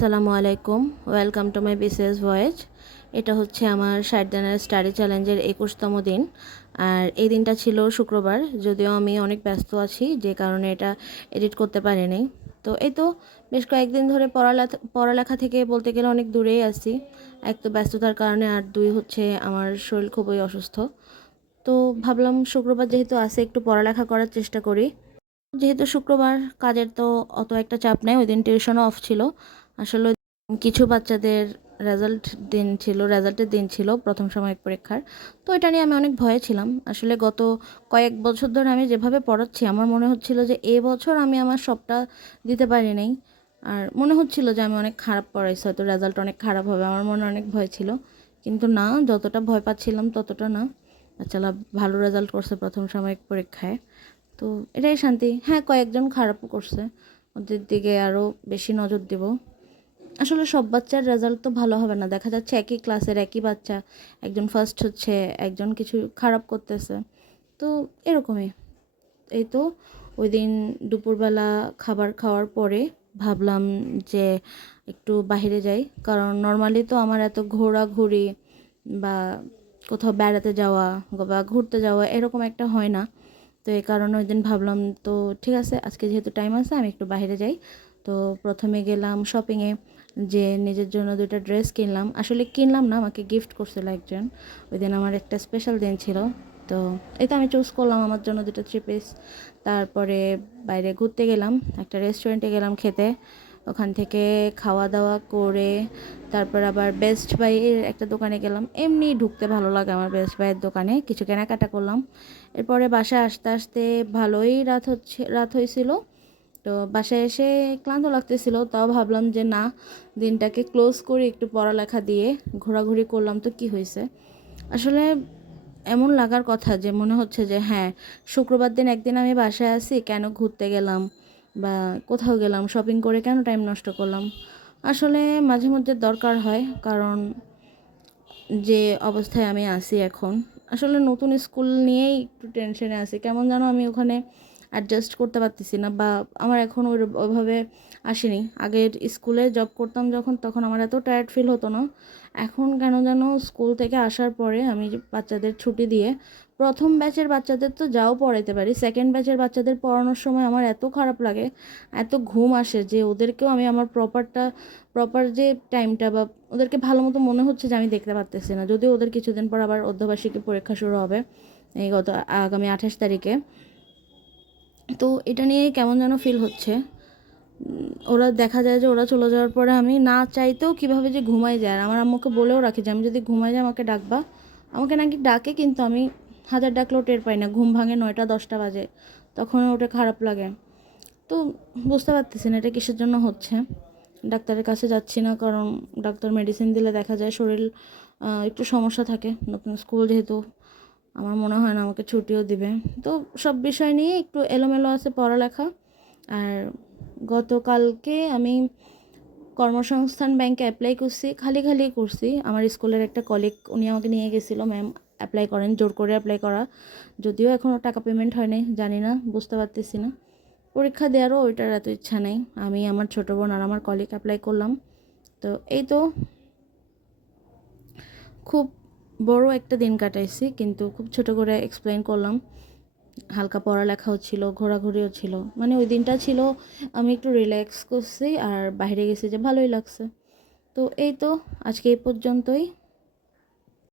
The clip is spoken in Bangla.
আসসালামু আলাইকুম, welcome to my BCS voice. এটা হচ্ছে আমার 60 দিনের স্টাডি চ্যালেঞ্জের 21তম দিন। আর এই দিনটা ছিল শুক্রবার, যদিও আমি অনেক ব্যস্ত আছি যে কারণে এটা এডিট করতে পারিনি। তো এই তো বেশ কয়েকদিন ধরে পড়ালেখা থেকে বলতে গেলে অনেক দূরেই আছি। এক তো ব্যস্ততার কারণে, আর দুই হচ্ছে আমার শরীর খুবই অসুস্থ। তো ভাবলাম শুক্রবার যেহেতু আছে একটু পড়ালেখা করার চেষ্টা করি। যেহেতু শুক্রবার কাজের তো অত একটা চাপ নেই, ওই দিন টিউশনও অফ ছিল। আসলে কিছু বাচ্চাদের রেজাল্টের দিন ছিল প্রথম সাময়িক পরীক্ষার। তো এটা নিয়ে আমি অনেক ভয়ে ছিলাম। আসলে গত কয়েক বছর ধরে আমি যেভাবে পড়াচ্ছি আমার মনে হচ্ছিল যে এবছর আমি আমার সবটা দিতে পারি নাই। আর মনে হচ্ছিল যে আমি অনেক খারাপ পড়াইছি, হয়তো রেজাল্ট অনেক খারাপ হবে, আমার মনে অনেক ভয় ছিল। কিন্তু না, যতটা ভয় পাচ্ছিলাম ততটা না। বাচ্চারা ভালো রেজাল্ট করছে প্রথম সাময়িক পরীক্ষায়। তো এটাই শান্তি। হ্যাঁ, কয়েকজন খারাপও করছে, ওদের দিকে আরও বেশি নজর দেব। আসলে সব বাচ্চার রেজাল্ট তো ভালো হবে না, দেখা যাচ্ছে একই ক্লাসের একই বাচ্চা, একজন ফার্স্ট হচ্ছে, একজন কিছু খারাপ করতেছে। তো এরকমই। এই তো ওই দিন দুপুরবেলা খাবার খাওয়ার পরে ভাবলাম যে একটু বাইরে যাই, কারণ নর্মালি তো আমার এত ঘোরাঘুরি বা কোথাও বেড়াতে যাওয়া বা ঘুরতে যাওয়া এরকম একটা হয় না। তো এই কারণে ওই দিন ভাবলাম, তো ঠিক আছে আজকে যেহেতু টাইম আছে আমি একটু বাইরে যাই। তো প্রথমে গেলাম শপিংয়ে, যে নিজের জন্য দুটো ড্রেস কিনলাম। আসলে কিনলাম না, আমাকে গিফট করছিল একজন। ওই দিন আমার একটা স্পেশাল দিন ছিল। তো এই তো আমি চুজ করলাম আমার জন্য দুটো থ্রি পিস। তারপরে বাইরে ঘুরতে গেলাম, একটা রেস্টুরেন্টে গেলাম খেতে। ওখান থেকে খাওয়া দাওয়া করে তারপর আবার বেস্ট বাইয়ের একটা দোকানে গেলাম। এমনি ঢুকতে ভালো লাগে আমার বেস্ট বাইয়ের দোকানে, কিছু কেনাকাটা করলাম। এরপরে বাসায় আসতে আসতে ভালোই রাত হয়েছিল। তো বাসায় এসে ক্লান্ত লাগতেছিল, তাও ভাবলাম যে না, দিনটাকে ক্লোজ করে একটু পড়ালেখা দিয়ে ঘোরাঘুরি করলাম তো কি হয়েছে। আসলে এমন লাগার কথা যে মনে হচ্ছে যে হ্যাঁ, শুক্রবার দিন একদিন আমি বাসায় আছি, কেন ঘুরতে গেলাম বা কোথাও গেলাম শপিং করে কেন টাইম নষ্ট করলাম। আসলে মাঝে মধ্যে দরকার হয়, কারণ যে অবস্থায় আমি আছি এখন, আসলে নতুন স্কুল নিয়েই একটু টেনশনে আছি। কেমন যেন আমি ওখানে অ্যাডজাস্ট করতে পারতেছি না, বা আমার এখন ওইভাবে আসেনি। আগের স্কুলে জব করতাম যখন, তখন আমার এত টায়ার্ড ফিল হতো না। এখন কেন যেন স্কুল থেকে আসার পরে আমি যে বাচ্চাদের ছুটি দিয়ে প্রথম ব্যাচের বাচ্চাদের তো যাও পড়াইতে পারি, সেকেন্ড ব্যাচের বাচ্চাদের পড়ানোর সময় আমার এত খারাপ লাগে, এত ঘুম আসে যে ওদেরকেও আমি আমার প্রপার যে টাইমটা বা ওদেরকে ভালো মতো মনে হচ্ছে যে আমি দেখতে পারতেছি না। যদিও ওদের কিছুদিন পর আবার অর্ধবার্ষিকী পরীক্ষা শুরু হবে, এই আগামী 28 তারিখে। তো এটা নিয়ে কেমন যেন ফিল হচ্ছে। ওরা দেখা যায় যে ওরা চলে যাওয়ার পরে আমি না চাইতেও কীভাবে যে ঘুমাই যায়। আর আমার আম্মুকে বলেও রাখি যে আমি যদি ঘুমাই যাই আমাকে ডাকবা। আমাকে নাকি ডাকে, কিন্তু আমি হাজার ডাকলেও টের পাই না। ঘুম ভাঙে 9টা 10টা বাজে, তখন ওটা খারাপ লাগে। তো বুঝতে পারতেছি না এটা কিসের জন্য হচ্ছে। ডাক্তারের কাছে যাচ্ছি না, কারণ ডাক্তার মেডিসিন দিলে দেখা যায় শরীর একটু সমস্যা থাকে। নতুন স্কুল যেহেতু, আমার মনে হয় না আমাকে ছুটিও দিবে। তো সব বিষয় নিয়ে একটু এলোমেলো আছে পড়ালেখা। আর গতকালকে আমি কর্মসংস্থান ব্যাংকে অ্যাপ্লাই করছি, খালি খালি করছি। আমার স্কুলের একটা কলিগ, উনি আমাকে নিয়ে গেছিলো, ম্যাম অ্যাপ্লাই করেন, জোর করে অ্যাপ্লাই করা। যদিও এখনও টাকা পেমেন্ট হয়নি, জানি না, বুঝতে পারতেছি না। পরীক্ষা দেওয়ারও ওইটার এত ইচ্ছা নেই। আমি, আমার ছোটো বোন আর আমার কলিগ অ্যাপ্লাই করলাম। তো এই তো খুব বড় একটা দিন কাটাইছি, কিন্তু খুব ছোট করে এক্সপ্লেন করলাম। হালকা পড়ালেখাও ছিল, ঘোরাঘুরিও ছিল, মানে ওই দিনটা ছিল আমি একটু রিল্যাক্স করছি আর বাইরে গেছি, যে ভালোই লাগছে। তো এই তো আজকে এই পর্যন্তই।